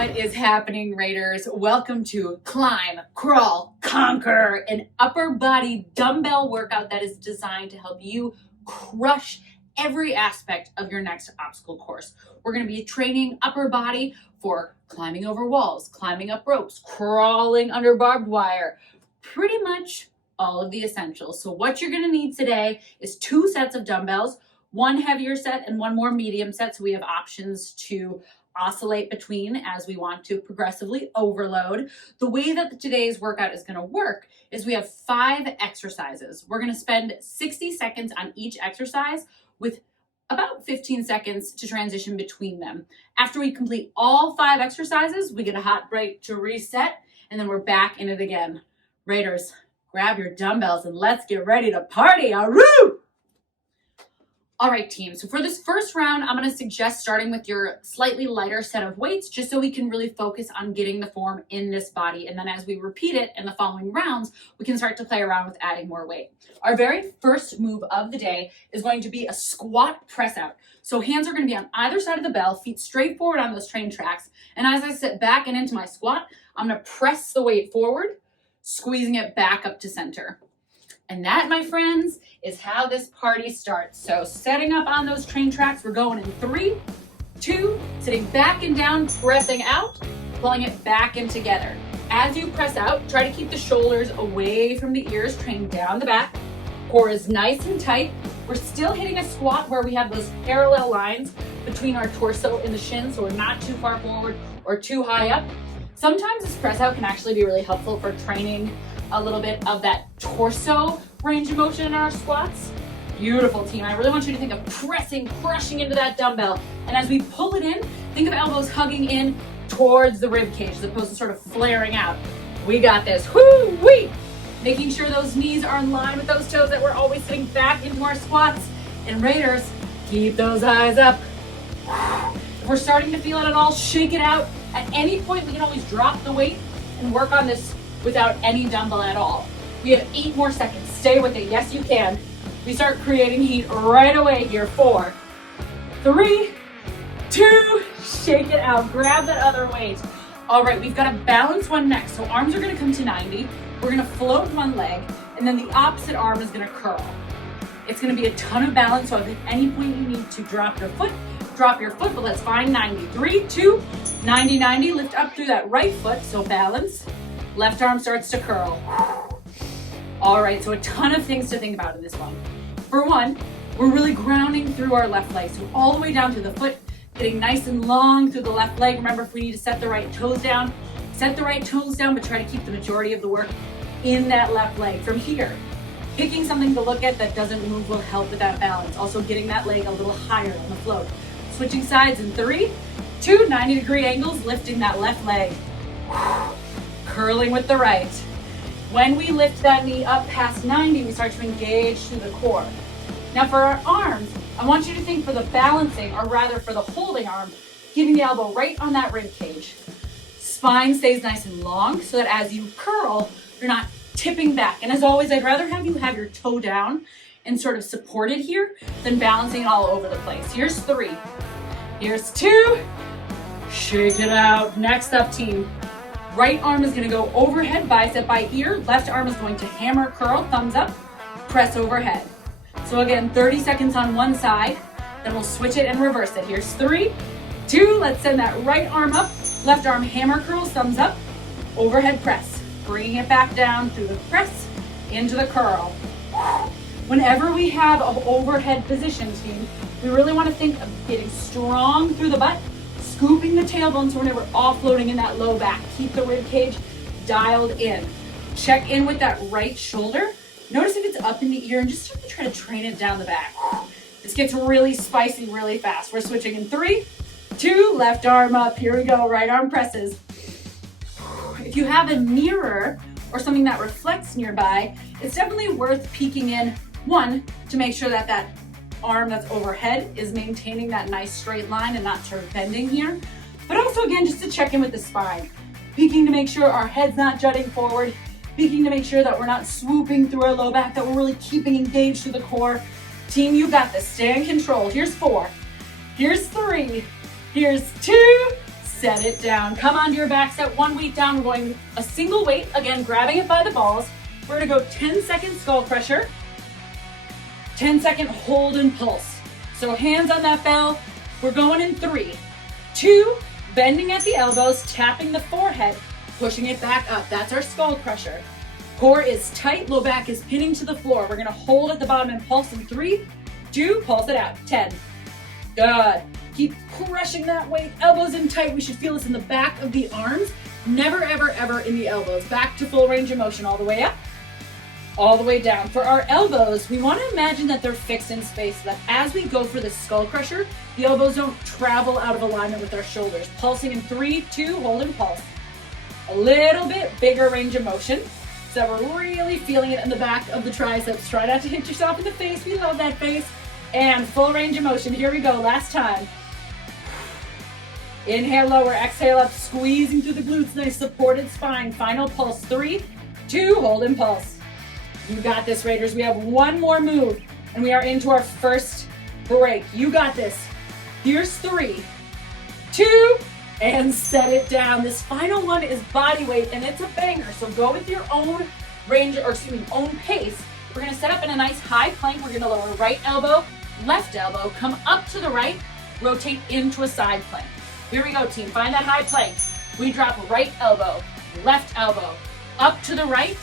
What is happening, Raiders? Welcome to Climb, Crawl, Conquer, an upper body dumbbell workout that is designed to help you crush every aspect of your next obstacle course. We're going to be training upper body for climbing over walls, climbing up ropes, crawling under barbed wire, pretty much all of the essentials. So what you're going to need today is 2 sets of dumbbells, 1 heavier set and 1 more medium set. So we have options to oscillate between as we want to progressively overload. The way that today's workout is going to work is we have 5 exercises. We're going to spend 60 seconds on each exercise with about 15 seconds to transition between them. After we complete all 5 exercises, we get a hot break to reset, and then we're back in it again. Raiders, grab your dumbbells and let's get ready to party. Aroo! All right, team. So for this first round, I'm going to suggest starting with your slightly lighter set of weights, just so we can really focus on getting the form in this body. And then as we repeat it in the following rounds, we can start to play around with adding more weight. Our very first move of the day is going to be a squat press out. So hands are going to be on either side of the bell, feet straight forward on those train tracks. And as I sit back and into my squat, I'm going to press the weight forward, squeezing it back up to center. And that, my friends, is how this party starts. So setting up on those train tracks, we're going in 3, 2, sitting back and down, pressing out, pulling it back in together. As you press out, try to keep the shoulders away from the ears, train down the back. Core is nice and tight. We're still hitting a squat where we have those parallel lines between our torso and the shins, so we're not too far forward or too high up. Sometimes this press out can actually be really helpful for training a little bit of that torso range of motion in our squats. Beautiful, team. I really want you to think of pressing, crushing into that dumbbell. And as we pull it in, think of elbows hugging in towards the rib cage as opposed to sort of flaring out. We got this. Whoo-wee! Making sure those knees are in line with those toes, that we're always sitting back into our squats. And Raiders, keep those eyes up. If we're starting to feel it at all, shake it out. At any point, we can always drop the weight and work on this without any dumbbell at all. We have 8 more seconds. Stay with it. Yes, you can. We start creating heat right away here. 4, 3, 2, shake it out. Grab that other weight. All right, we've got to balance one next. So arms are going to come to 90. We're going to float one leg, and then the opposite arm is going to curl. It's going to be a ton of balance, so if at any point you need to drop your foot, but let's find 90. 3, 2, 90, 90. Lift up through that right foot, so balance. Left arm starts to curl. All right, so a ton of things to think about in this one. For one, we're really grounding through our left leg. So all the way down to the foot, getting nice and long through the left leg. Remember, if we need to set the right toes down, set the right toes down, but try to keep the majority of the work in that left leg. From here, picking something to look at that doesn't move will help with that balance. Also getting that leg a little higher on the float. Switching sides in 3, 2, 90-degree angles, lifting that left leg. Curling with the right. When we lift that knee up past 90, we start to engage through the core. Now for our arms, I want you to think for the balancing, or rather for the holding arm, getting the elbow right on that rib cage. Spine stays nice and long so that as you curl, you're not tipping back. And as always, I'd rather have you have your toe down and sort of supported here than balancing all over the place. Here's 3. Here's 2. Shake it out. Next up, team. Right arm is going to go overhead, bicep by ear. Left arm is going to hammer curl, thumbs up, press overhead. So again, 30 seconds on one side, then we'll switch it and reverse it. Here's 3, 2, let's send that right arm up, left arm hammer curl, thumbs up, overhead press. Bringing it back down through the press, into the curl. Whenever we have an overhead position, team, we really want to think of getting strong through the butt, scooping the tailbone so we're never offloading in that low back. Keep the rib cage dialed in. Check in with that right shoulder. Notice if it's up in the ear and just start to try to train it down the back. This gets really spicy really fast. We're switching in 3, 2, left arm up. Here we go, right arm presses. If you have a mirror or something that reflects nearby, it's definitely worth peeking in, 1, to make sure that that arm that's overhead is maintaining that nice straight line and not sort of bending here. But also again, just to check in with the spine. Peeking to make sure our head's not jutting forward. Peeking to make sure that we're not swooping through our low back, that we're really keeping engaged through the core. Team, you got this. Stay in control. Here's 4. Here's 3. Here's 2. set it down. Come onto your back, set one weight down. We're going a single weight, again, grabbing it by the balls. We're gonna go 10-second skull crusher, 10-second hold and pulse. So hands on that bell. We're going in 3, 2, bending at the elbows, tapping the forehead, pushing it back up. That's our skull crusher. Core is tight, low back is pinning to the floor. We're gonna hold at the bottom and pulse in 3, 2, pulse it out, 10. Good. Keep crushing that weight, elbows in tight. We should feel this in the back of the arms. Never, ever, ever in the elbows. Back to full range of motion, all the way up, all the way down. For our elbows, we wanna imagine that they're fixed in space so that as we go for the skull crusher, the elbows don't travel out of alignment with our shoulders. Pulsing in 3, 2, hold and pulse. A little bit bigger range of motion. So we're really feeling it in the back of the triceps. Try not to hit yourself in the face. We love that face. And full range of motion. Here we go, last time. Inhale lower, exhale up, squeezing through the glutes, nice supported spine. Final pulse, 3, 2, hold and pulse. You got this, Raiders. We have one more move, and we are into our first break. You got this. Here's 3, 2, and set it down. This final one is body weight, and it's a banger, so go with your own range, or excuse me, own pace. We're gonna set up in a nice high plank. We're gonna lower right elbow, left elbow, come up to the right, rotate into a side plank. Here we go, team. Find that high plank. We drop right elbow, left elbow, up to the right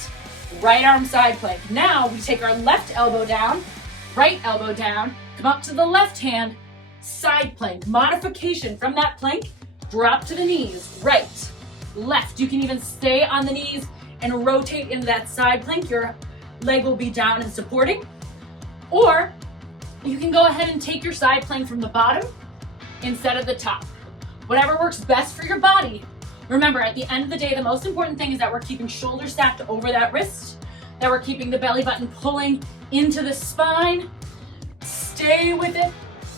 arm side plank. Now we take our left elbow down, right elbow down, come up to the left hand, side plank. Modification from that plank, drop to the knees, right, left. You can even stay on the knees and rotate into that side plank. Your leg will be down and supporting. Or you can go ahead and take your side plank from the bottom instead of the top. Whatever works best for your body. Remember, at the end of the day, the most important thing is that we're keeping shoulders stacked over that wrist, that we're keeping the belly button pulling into the spine. Stay with it.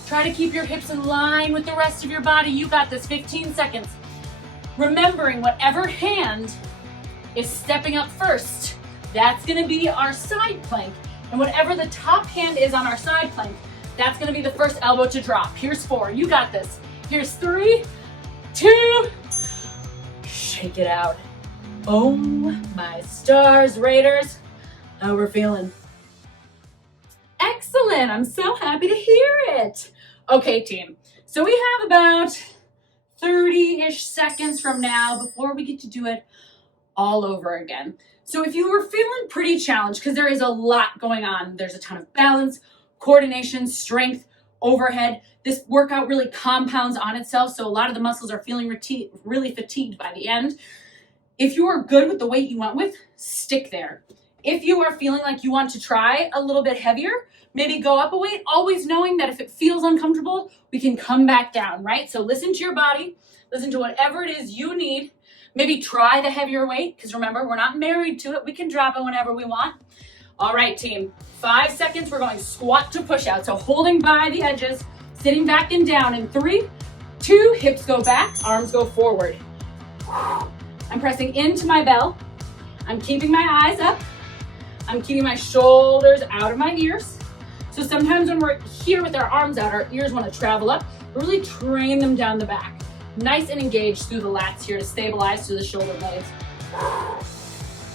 Try to keep your hips in line with the rest of your body. You got this, 15 seconds. Remembering whatever hand is stepping up first, that's gonna be our side plank. And whatever the top hand is on our side plank, that's gonna be the first elbow to drop. Here's 4, you got this. Here's 3, 2, shake it out. Oh my stars, Raiders. How we're feeling? Excellent, I'm so happy to hear it. Okay, team, so we have about 30-ish seconds from now before we get to do it all over again. So if you were feeling pretty challenged, because there is a lot going on, there's a ton of balance, coordination, strength, overhead. This workout really compounds on itself, so a lot of the muscles are feeling really fatigued by the end. If you are good with the weight you went with, stick there. If you are feeling like you want to try a little bit heavier, maybe go up a weight, always knowing that if it feels uncomfortable, we can come back down, right? So listen to your body, listen to whatever it is you need. Maybe try the heavier weight, because remember, we're not married to it. We can drop it whenever we want. All right, team, 5 seconds. We're going squat to push out. So holding by the edges, sitting back and down in 3, 2, hips go back, arms go forward. I'm pressing into my bell. I'm keeping my eyes up. I'm keeping my shoulders out of my ears. So sometimes when we're here with our arms out, our ears want to travel up. We're really train them down the back. Nice and engaged through the lats here to stabilize through the shoulder blades.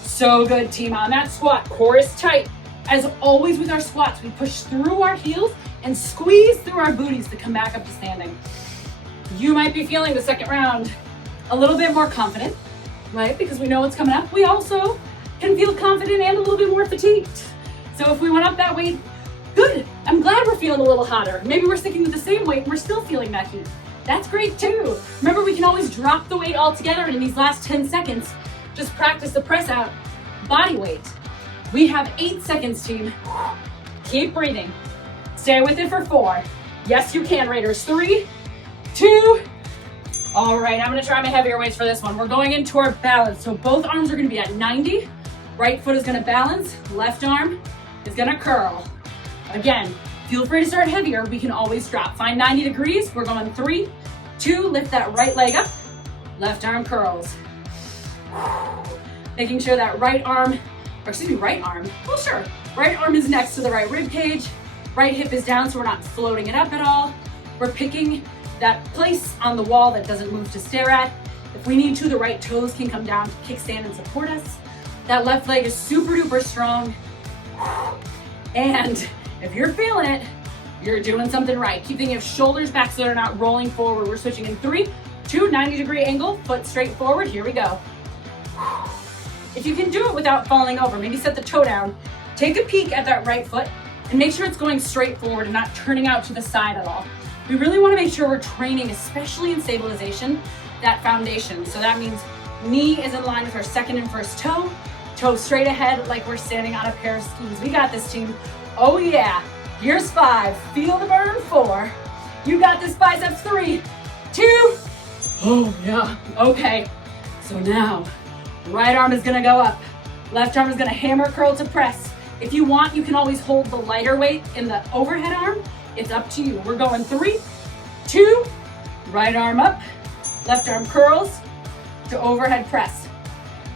So good, team. On that squat, core is tight. As always with our squats, we push through our heels and squeeze through our booties to come back up to standing. You might be feeling the second round a little bit more confident, right? Because we know what's coming up. We also can feel confident and a little bit more fatigued. So if we went up that weight, good. I'm glad we're feeling a little hotter. Maybe we're sticking with the same weight and we're still feeling that heat. That's great too. Remember, we can always drop the weight altogether, and in these last 10 seconds, just practice the press out body weight. We have 8 seconds, team. Keep breathing. Stay with it for 4. Yes, you can, Raiders. 3, 2. All right, I'm gonna try my heavier weights for this one. We're going into our balance. So both arms are gonna be at 90. Right foot is gonna balance. Left arm is gonna curl. Again, feel free to start heavier. We can always drop. Find 90 degrees. We're going 3, 2. Lift that right leg up. Left arm curls. Making sure that right arm, oh sure. Right arm is next to the right rib cage. Right hip is down so we're not floating it up at all. We're picking that place on the wall that doesn't move to stare at. If we need to, the right toes can come down to kickstand and support us. That left leg is super duper strong. And if you're feeling it, you're doing something right. Keeping your shoulders back so they're not rolling forward. We're switching in 3, 2, 90-degree angle, foot straight forward. Here we go. If you can do it without falling over, maybe set the toe down. Take a peek at that right foot and make sure it's going straight forward and not turning out to the side at all. We really want to make sure we're training, especially in stabilization, that foundation. So that means knee is in line with our second and first toe, toe straight ahead like we're standing on a pair of skis. We got this, team. Oh yeah. Here's 5. Feel the burn. 4. You got this, biceps. 3, 2. Oh yeah. Okay. So now, right arm is gonna go up. Left arm is gonna hammer curl to press. If you want, you can always hold the lighter weight in the overhead arm. It's up to you. We're going 3, 2, right arm up, left arm curls to overhead press.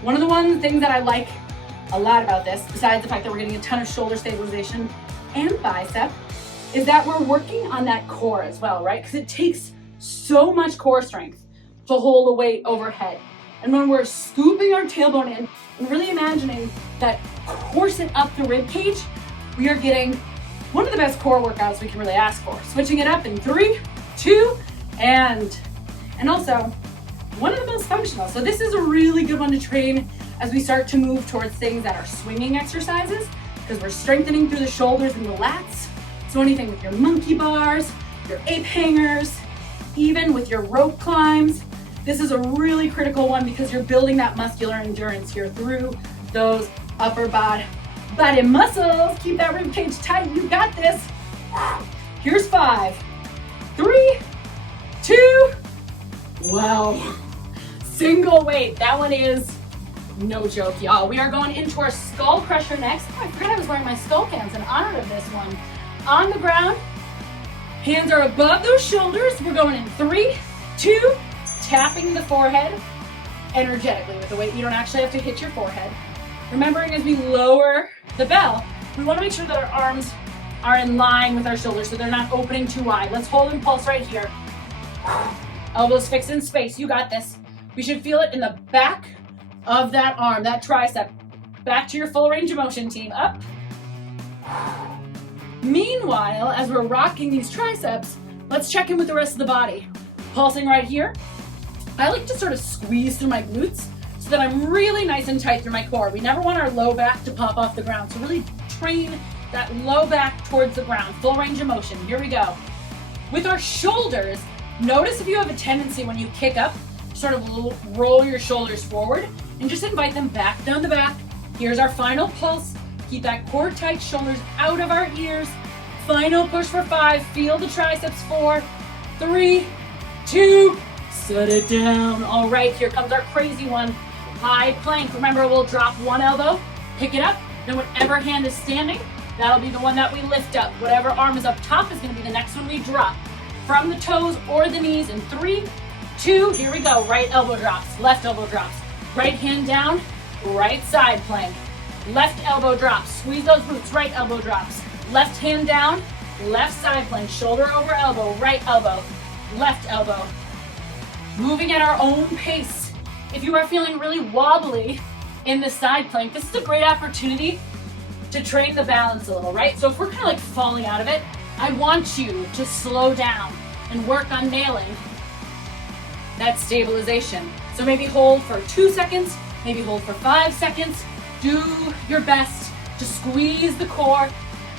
One of the things that I like a lot about this, besides the fact that we're getting a ton of shoulder stabilization and bicep, is that we're working on that core as well, right? Because it takes so much core strength to hold the weight overhead. And when we're scooping our tailbone in and really imagining that corset up the rib cage, we are getting one of the best core workouts we can really ask for. Switching it up in 3, 2, and also one of the most functional. So this is a really good one to train as we start to move towards things that are swinging exercises, because we're strengthening through the shoulders and the lats. So anything with your monkey bars, your ape hangers, even with your rope climbs, this is a really critical one because you're building that muscular endurance here through those upper body muscles. Keep that rib cage tight. You got this. Here's 5, 3, 2. Wow. Single weight. That one is no joke, y'all. We are going into our skull crusher next. Oh, I forgot I was wearing my skull pants in honor of this one. On the ground, hands are above those shoulders. We're going in 3, 2, tapping the forehead energetically with the weight. You don't actually have to hit your forehead. Remembering as we lower the bell, we want to make sure that our arms are in line with our shoulders so they're not opening too wide. Let's hold and pulse right here. Elbows fixed in space. You got this. We should feel it in the back of that arm, that tricep. Back to your full range of motion, team. Up. Meanwhile, as we're rocking these triceps, let's check in with the rest of the body. Pulsing right here. I like to sort of squeeze through my glutes so that I'm really nice and tight through my core. We never want our low back to pop off the ground. So really train that low back towards the ground. Full range of motion. Here we go. With our shoulders, notice if you have a tendency when you kick up, sort of roll your shoulders forward and just invite them back down the back. Here's our final pulse. Keep that core tight, shoulders out of our ears. Final push for 5. Feel the triceps. 4, 3, 2, set it down. All right, here comes our crazy one. High plank. Remember, we'll drop one elbow, pick it up, then whatever hand is standing, that'll be the one that we lift up. Whatever arm is up top is gonna be the next one we drop. From the toes or the knees in 3, 2, here we go. Right elbow drops, left elbow drops. Right hand down, right side plank. Left elbow drops, squeeze those glutes, right elbow drops. Left hand down, left side plank, shoulder over elbow, right elbow, left elbow. Moving at our own pace. If you are feeling really wobbly in the side plank, this is a great opportunity to train the balance a little, right? So if we're kind of like falling out of it, I want you to slow down and work on nailing that stabilization. So maybe hold for 2 seconds, maybe hold for 5 seconds. Do your best to squeeze the core.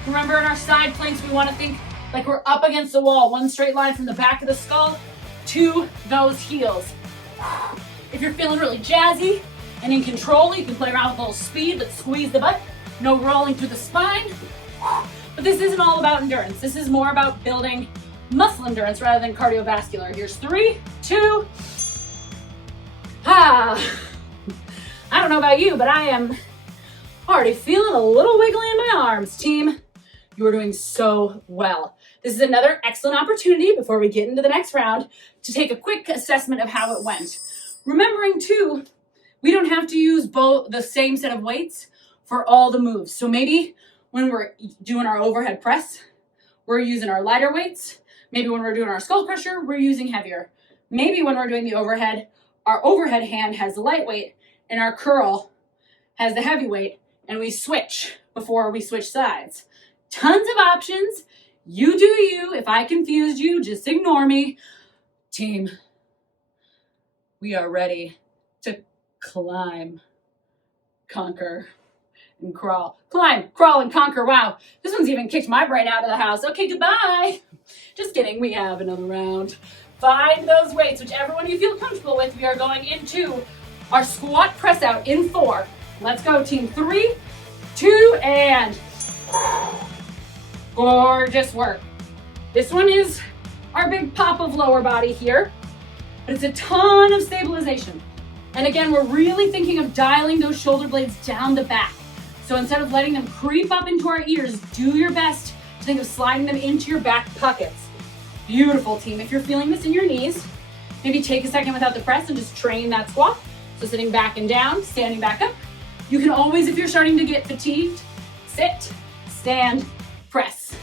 Remember, in our side planks, we want to think like we're up against the wall, one straight line from the back of the skull to those heels. If you're feeling really jazzy and in control, you can play around with a little speed, but squeeze the butt. No rolling through the spine. But this isn't all about endurance. This is more about building muscle endurance rather than cardiovascular. Here's 3, 2. I don't know about you, but I am already feeling a little wiggly in my arms, team. You are doing so well. This is another excellent opportunity before we get into the next round to take a quick assessment of how it went. Remembering too, we don't have to use both the same set of weights for all the moves. So maybe when we're doing our overhead press, we're using our lighter weights. Maybe when we're doing our skull crusher, we're using heavier. Maybe when we're doing the overhead, our overhead hand has the lightweight and our curl has the heavyweight, and we switch before we switch sides. Tons of options. You do you. If I confused you, just ignore me. Team, we are ready to climb, conquer, and crawl. Climb, crawl, and conquer. Wow, this one's even kicked my brain out of the house. Okay, goodbye. Just kidding, we have another round. Find those weights, whichever one you feel comfortable with. We are going into our squat press out in 4. Let's go, team. 3, 2, and gorgeous work. This one is our big pop of lower body here, but it's a ton of stabilization. And again, we're really thinking of dialing those shoulder blades down the back. So instead of letting them creep up into our ears, do your best to think of sliding them into your back pockets. Beautiful, team. If you're feeling this in your knees, maybe take a second without the press and just train that squat. So sitting back and down, standing back up. You can always, if you're starting to get fatigued, sit, stand, press.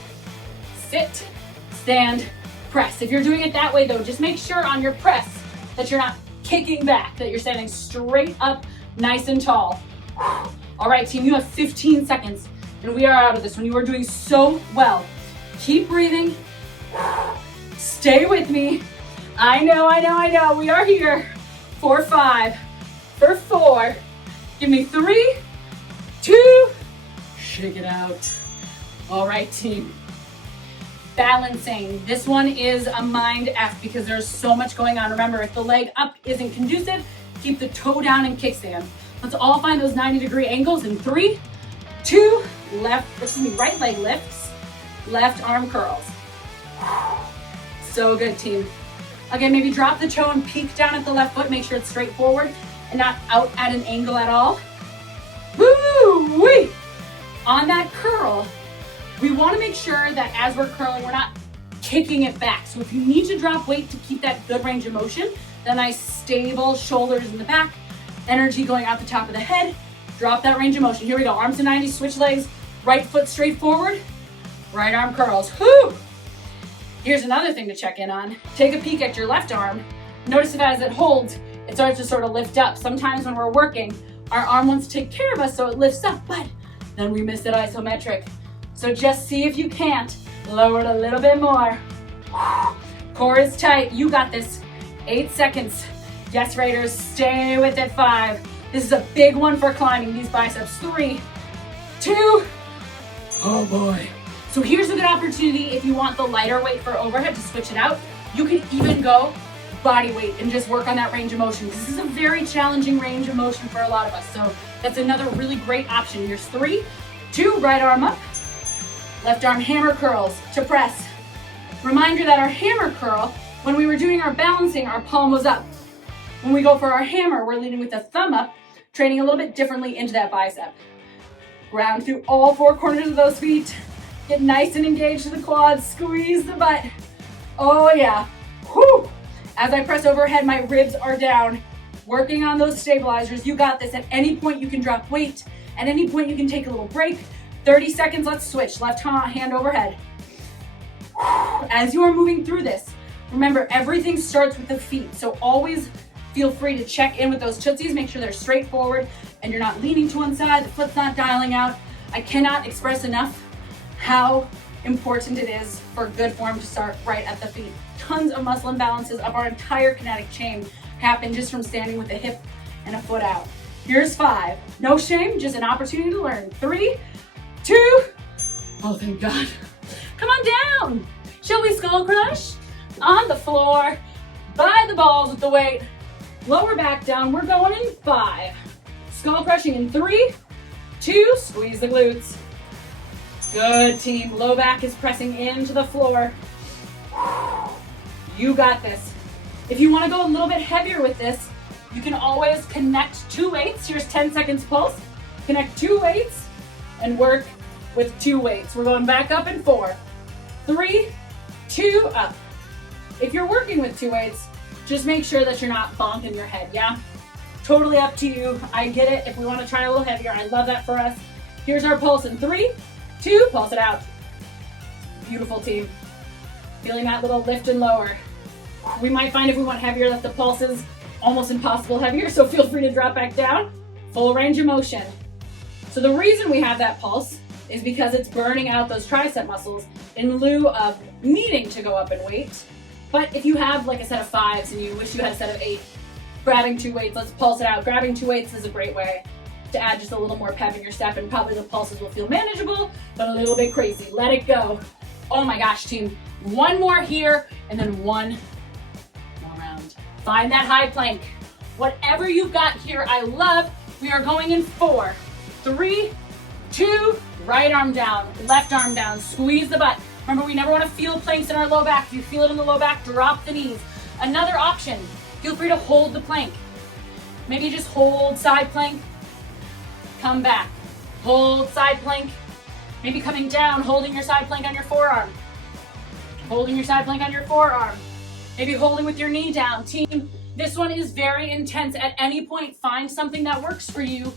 Sit, stand, press. If you're doing it that way though, just make sure on your press that you're not kicking back, that you're standing straight up, nice and tall. All right, team, you have 15 seconds and we are out of this one. You are doing so well. Keep breathing. Stay with me. I know. We are here. For 5, for 4. Give me 3, 2, shake it out. All right, team. Balancing. This one is a mind F because there's so much going on. Remember, if the leg up isn't conducive, keep the toe down and kickstand. Let's all find those 90-degree angles in 3, 2, right leg lifts, left arm curls. So good, team. Again, maybe drop the toe and peek down at the left foot. Make sure it's straight forward and not out at an angle at all. Woo-wee! On that curl, we want to make sure that as we're curling, we're not kicking it back. So if you need to drop weight to keep that good range of motion, that nice stable shoulders in the back, energy going out the top of the head, drop that range of motion. Here we go, arms to 90, switch legs, right foot straight forward, right arm curls. Whoo! Here's another thing to check in on. Take a peek at your left arm. Notice if as it holds, it starts to sort of lift up. Sometimes when we're working, our arm wants to take care of us, so it lifts up, but then we miss it isometric. So just see if you can't lower it a little bit more. Core is tight, you got this. 8 seconds. Yes, Raiders, stay with it. 5. This is a big one for climbing these biceps. 3, 2, oh boy. So here's a good opportunity if you want the lighter weight for overhead to switch it out. You can even go body weight and just work on that range of motion. This is a very challenging range of motion for a lot of us. So that's another really great option. Here's 3, 2, right arm up. Left arm hammer curls to press. Reminder that our hammer curl, when we were doing our balancing, our palm was up. When we go for our hammer, we're leading with the thumb up, training a little bit differently into that bicep. Ground through all 4 corners of those feet. Get nice and engaged to the quads, squeeze the butt. Oh yeah, whew. As I press overhead, my ribs are down. Working on those stabilizers, you got this. At any point you can drop weight. At any point you can take a little break. 30 seconds, let's switch. Left hand overhead. As you are moving through this, remember everything starts with the feet. So always feel free to check in with those tootsies. Make sure they're straight forward and you're not leaning to one side, the foot's not dialing out. I cannot express enough how important it is for good form to start right at the feet. Tons of muscle imbalances of our entire kinetic chain happen just from standing with a hip and a foot out. Here's 5. No shame, just an opportunity to learn. 3, 2, oh thank God. Come on down. Shall we skull crush? On the floor, by the balls with the weight. Lower back down, we're going in 5. Skull crushing in 3, 2, squeeze the glutes. Good, team. Low back is pressing into the floor. You got this. If you want to go a little bit heavier with this, you can always connect 2 weights. Here's 10 seconds pulse. Connect 2 weights and work with 2 weights. We're going back up in 4, 3, 2, up. If you're working with 2 weights, just make sure that you're not bonking your head, yeah? Totally up to you. I get it. If we want to try a little heavier, I love that for us. Here's our pulse in 3, 2, pulse it out. Beautiful, team. Feeling that little lift and lower. We might find if we want heavier that the pulse is almost impossible heavier, so feel free to drop back down. Full range of motion. So the reason we have that pulse is because it's burning out those tricep muscles in lieu of needing to go up in weight. But if you have like a set of 5s and you wish you had a set of 8, grabbing 2 weights, let's pulse it out. Grabbing 2 weights is a great way to add just a little more pep in your step, and probably the pulses will feel manageable, but a little bit crazy. Let it go. Oh my gosh, team. One more here, and then one more round. Find that high plank. Whatever you've got here, I love. We are going in 4, 3, 2, right arm down, left arm down, squeeze the butt. Remember, we never want to feel planks in our low back. If you feel it in the low back, drop the knees. Another option, feel free to hold the plank. Maybe just hold side plank, come back. Hold side plank, maybe coming down, holding your side plank on your forearm. Holding your side plank on your forearm. Maybe holding with your knee down. Team, this one is very intense. At any point, find something that works for you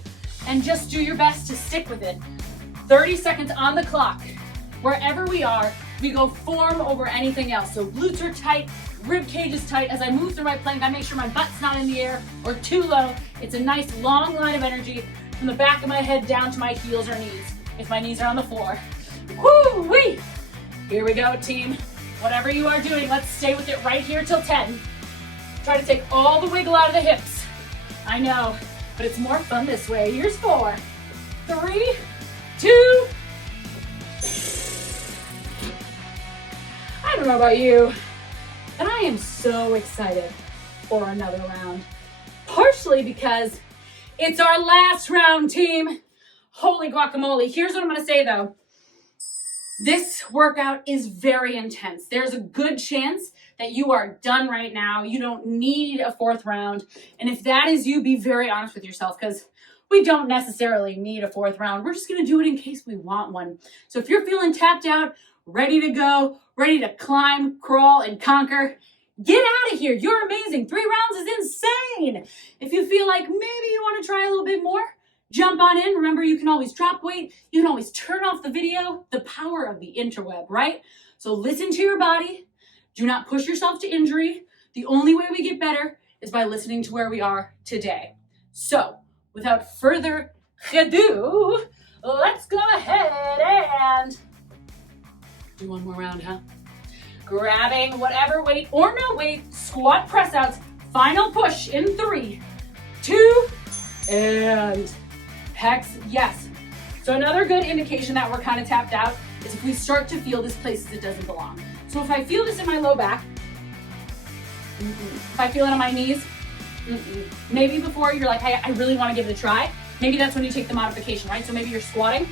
and just do your best to stick with it. 30 seconds on the clock. Wherever we are, we go form over anything else. So glutes are tight, rib cage is tight. As I move through my plank, I make sure my butt's not in the air or too low. It's a nice long line of energy from the back of my head down to my heels or knees, if my knees are on the floor. Woo-wee! Here we go, team. Whatever you are doing, let's stay with it right here till 10. Try to take all the wiggle out of the hips. I know, but it's more fun this way. Here's 4, 3, 2. I don't know about you, and I am so excited for another round. Partially because it's our last round, team. Holy guacamole. Here's what I'm gonna say though. This workout is very intense. There's a good chance that you are done right now. You don't need a 4th round. And if that is you, be very honest with yourself, because we don't necessarily need a 4th round. We're just gonna do it in case we want one. So if you're feeling tapped out, ready to go, ready to climb, crawl, and conquer, get out of here. You're amazing. 3 rounds is insane. If you feel like maybe you want to try a little bit more, jump on in. Remember, you can always drop weight. You can always turn off the video. The power of the interweb, right? So listen to your body. Do not push yourself to injury. The only way we get better is by listening to where we are today. So without further ado, let's go ahead and do one more round, huh? Grabbing whatever weight or no weight, squat press outs, final push in 3, 2, and pecs, yes. So another good indication that we're kind of tapped out is if we start to feel this places it doesn't belong. So if I feel this in my low back, if I feel it on my knees, maybe before you're like, hey, I really want to give it a try, maybe that's when you take the modification, right? So maybe you're squatting,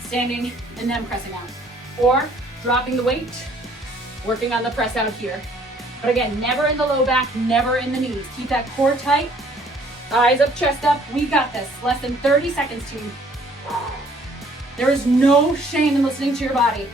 standing, and then pressing out. Or dropping the weight, working on the press out here. But again, never in the low back, never in the knees. Keep that core tight, eyes up, chest up. We got this. Less than 30 seconds, team. There is no shame in listening to your body.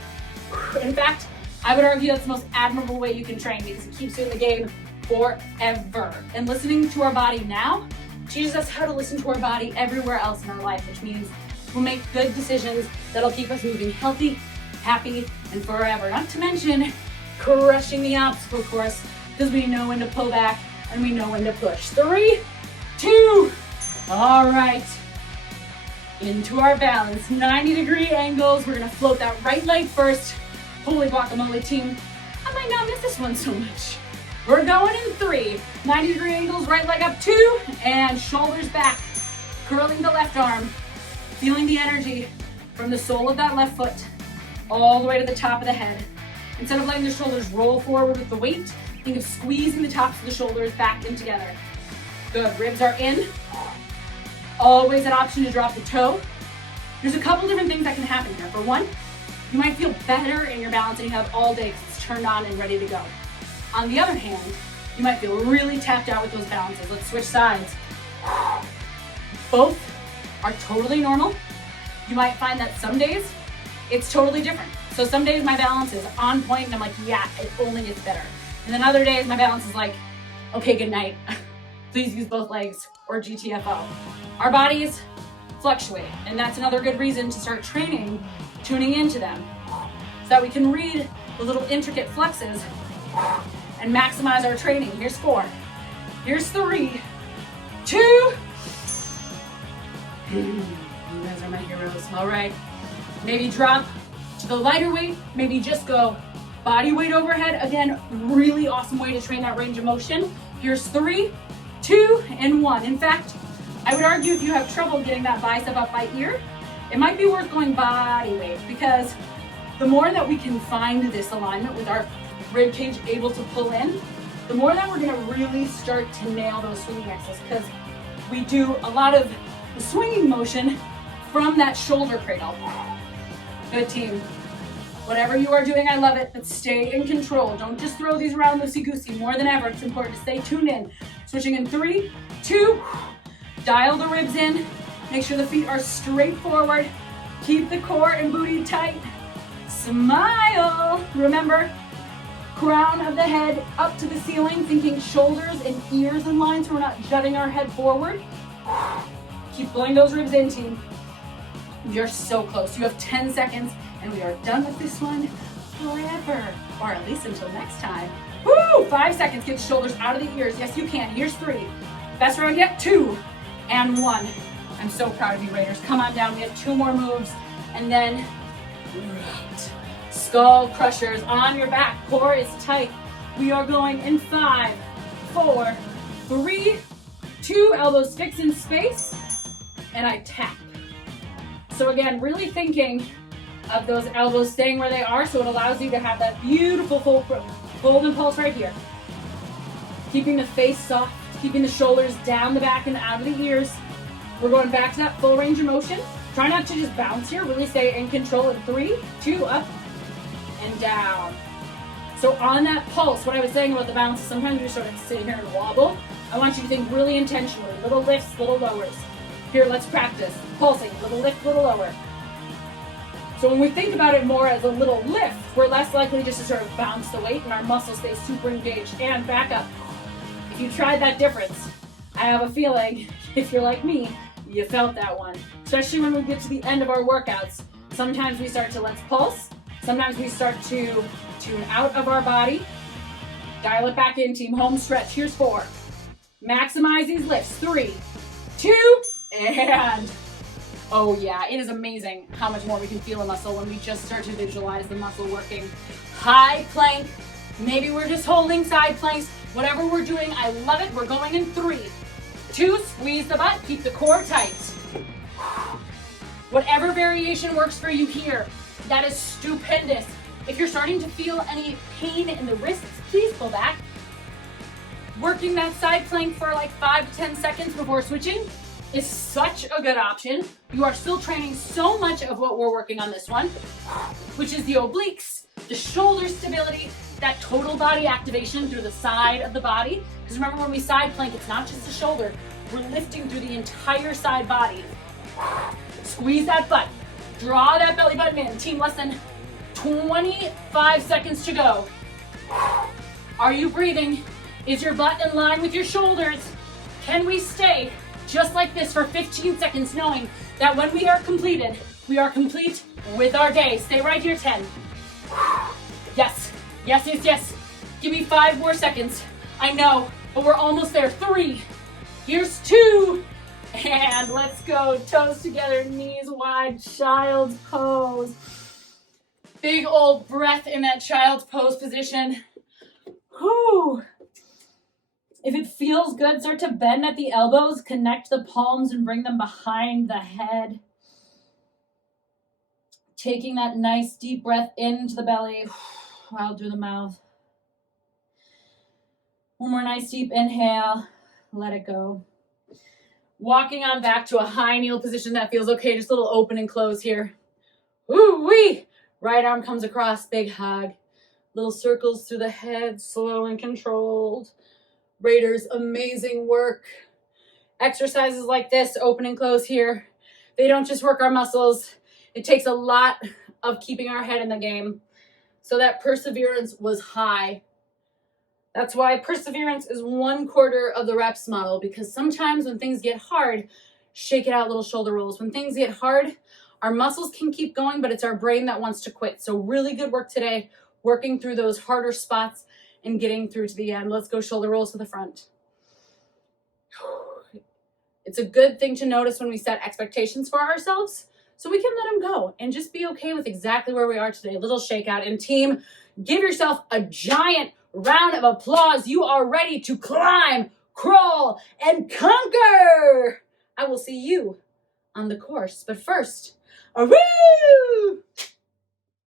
In fact, I would argue that's the most admirable way you can train, because it keeps you in the game forever. And listening to our body now teaches us how to listen to our body everywhere else in our life, which means we'll make good decisions that'll keep us moving healthy, happy, and forever. Not to mention crushing the obstacle course, because we know when to pull back and we know when to push. 3, 2, all right. Into our balance, 90-degree angles. We're gonna float that right leg first. Holy guacamole, team. I might not miss this one so much. We're going in 3, 90-degree angles, right leg up 2, and shoulders back. Curling the left arm, feeling the energy from the sole of that left foot all the way to the top of the head. Instead of letting the shoulders roll forward with the weight, think of squeezing the tops of the shoulders back in together. Good, ribs are in. Always an option to drop the toe. There's a couple different things that can happen here. For one, you might feel better in your balance than you have all day because it's turned on and ready to go. On the other hand, you might feel really tapped out with those balances. Let's switch sides. Both are totally normal. You might find that some days it's totally different. So some days my balance is on point and I'm like, yeah, it only gets better. And then other days my balance is like, okay, good night. Please use both legs or GTFO. Our bodies fluctuate, and that's another good reason to start training, tuning into them, so that we can read the little intricate flexes and maximize our training. Here's 4. Here's 3, 2. You guys are my heroes. All right. Maybe drop to the lighter weight. Maybe just go body weight overhead. Again, really awesome way to train that range of motion. Here's 3, 2, and 1. In fact, I would argue if you have trouble getting that bicep up by ear, it might be worth going body weight, because the more that we can find this alignment with our rib cage able to pull in, the more that we're gonna really start to nail those swinging exercises, because we do a lot of the swinging motion from that shoulder cradle. Good team. Whatever you are doing, I love it, but stay in control. Don't just throw these around loosey-goosey. More than ever, it's important to stay tuned in. Switching in 3, 2, dial the ribs in. Make sure the feet are straight forward. Keep the core and booty tight. Smile. Remember, crown of the head up to the ceiling, thinking shoulders and ears in line so we're not jutting our head forward. Keep pulling those ribs in, team. You're so close. You have 10 seconds and we are done with this one forever, or at least until next time. Woo! 5 seconds. Get the shoulders out of the ears. Yes, you can. Here's 3. Best round yet. 2 and 1. I'm so proud of you, Raiders. Come on down. We have 2 more moves, and then right. Skull crushers on your back. Core is tight. We are going in 5, 4, 3, 2. Elbows fix in space, and I tap. So again, really thinking of those elbows staying where they are, so it allows you to have that beautiful golden pulse right here. Keeping the face soft, keeping the shoulders down the back and out of the ears. We're going back to that full range of motion. Try not to just bounce here, really stay in control in 3, 2, up and down. So on that pulse, what I was saying about the bounce, sometimes we sort of sit here and wobble. I want you to think really intentionally, little lifts, little lowers. Here, let's practice. Pulsing, little lift, little lower. So when we think about it more as a little lift, we're less likely just to sort of bounce the weight and our muscles stay super engaged. And back up. If you tried that difference, I have a feeling, if you're like me, you felt that one. Especially when we get to the end of our workouts. Sometimes we start to let's pulse. Sometimes we start to tune out of our body. Dial it back in, team. Home stretch. Here's 4. Maximize these lifts. 3, 2, and oh yeah, it is amazing how much more we can feel a muscle when we just start to visualize the muscle working. High plank. Maybe we're just holding side planks. Whatever we're doing, I love it. We're going in 3, 2, squeeze the butt, keep the core tight. Whatever variation works for you here, that is stupendous. If you're starting to feel any pain in the wrists, please pull back. Working that side plank for like 5 to 10 seconds before switching is such a good option. You are still training so much of what we're working on this one, which is the obliques, the shoulder stability, that total body activation through the side of the body. Because remember, when we side plank, it's not just the shoulder. We're lifting through the entire side body. Squeeze that butt. Draw that belly button in. Team, less than 25 seconds to go. Are you breathing? Is your butt in line with your shoulders? Can we stay just like this for 15 seconds, knowing that when we are completed, we are complete with our day? Stay right here, 10. Yes, yes, yes, yes. Give me 5 more seconds. I know, but we're almost there. 3. Here's 2. And let's go. Toes together, knees wide, child's pose. Big old breath in that child's pose position. Whew. If it feels good, start to bend at the elbows, connect the palms and bring them behind the head. Taking that nice deep breath into the belly, out through the mouth. One more nice deep inhale, let it go. Walking on back to a high kneel position that feels okay, just a little open and close here. Woo-wee! Right arm comes across, big hug. Little circles through the head, slow and controlled. Raiders, amazing work. Exercises like this, open and close here, they don't just work our muscles. It takes a lot of keeping our head in the game. So that perseverance was high. That's why perseverance is 1/4 of the reps model, because sometimes when things get hard, shake it out, little shoulder rolls. When things get hard, our muscles can keep going, but it's our brain that wants to quit. So really good work today. working through those harder spots and getting through to the end. Let's go shoulder rolls to the front. It's a good thing to notice when we set expectations for ourselves so we can let them go and just be okay with exactly where we are today. A little shakeout. And team, give yourself a giant round of applause. You are ready to climb, crawl, and conquer. I will see you on the course. But first, a woo!